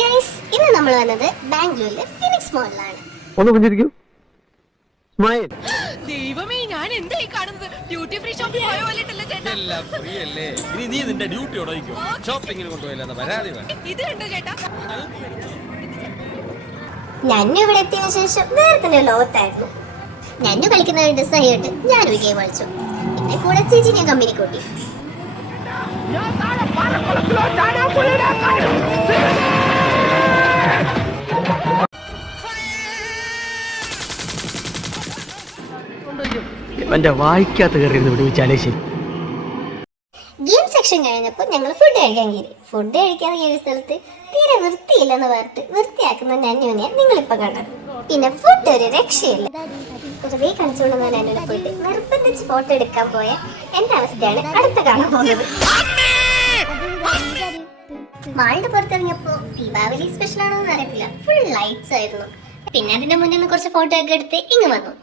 Guys, ഇന്ന് നമ്മൾ വന്നത് ബാംഗ്ലൂരിലെ ഫിനിക്സ് മോളിലാണ്. ഒന്ന് പുഞ്ചിരിക്കൂ. സ്മൈൽ. ദൈവമേ, ഞാൻ എന്തായി കാണുന്നത്? ഡ്യൂട്ടി ഫ്രീ ഷോപ്പിൽ പോയ പോലെയല്ല ചേട്ടാ. എല്ലാം ഫ്രീ അല്ലേ? ഇനി നീ നിന്റെ ഡ്യൂട്ടി ഓടിക്കോ. ഷോപ്പിങ്ങിന് കൊണ്ടുപോയില്ലെന്ന പരാതി വേണം. ഇത് കണ്ടോ ചേട്ടാ? ഞന്നു ഇവിടെ എത്തിയതിനു ശേഷം വേറെ തന്നെ ലോകത്തായിരുന്നു. ഞന്നു കളിക്കുന്ന ഡിസൈനായിട്ട് ഞാനൊരു ഗെയിം കളിച്ചു. പിന്നെ കൂടെ ചേച്ചിനെ കമ്പനി കൂട്ടി. എന്റെ വായിക്കാത്ത കയറിയിരുന്ന് വിടുവിച്ചാലേ ശരി. ഗെയിം സെക്ഷൻ കഴിഞ്ഞപ്പോൾ ഞങ്ങൾ ഫുഡ് കഴിക്കാൻ കയറി. ഫുഡ് കഴിക്കാൻ കയറിയ സ്ഥലത്ത് തീരെ വൃത്തിയില്ലെന്ന് പറഞ്ഞിട്ട് വൃത്തിയാക്കുന്ന നന്നുവിനെ നിങ്ങളിപ്പോൾ കണ്ടത്. പിന്നെ ഫുഡ് ഒരു രക്ഷയില്ല. വെറുതെ കളിച്ചുകൊണ്ടുവന്ന നന്നുവിനെ പോയിട്ട് നിർബന്ധിച്ച് ഫോട്ടോ എടുക്കാൻ പോയ എന്റെ അവസ്ഥയാണ് അടുത്ത കാണാൻ പോകുന്നത്. മാളിന്റെ പുറത്തിറങ്ങിയപ്പോ ദീപാവലി സ്പെഷ്യൽ ആണോന്ന് അറിയത്തില്ല, ഫുൾ ലൈറ്റ്സ് ആയിരുന്നു. പിന്നെ അതിന്റെ മുന്നിൽ നിന്ന് കുറച്ച് ഫോട്ടോ ഒക്കെ എടുത്ത് ഇങ്ങ് വന്നു.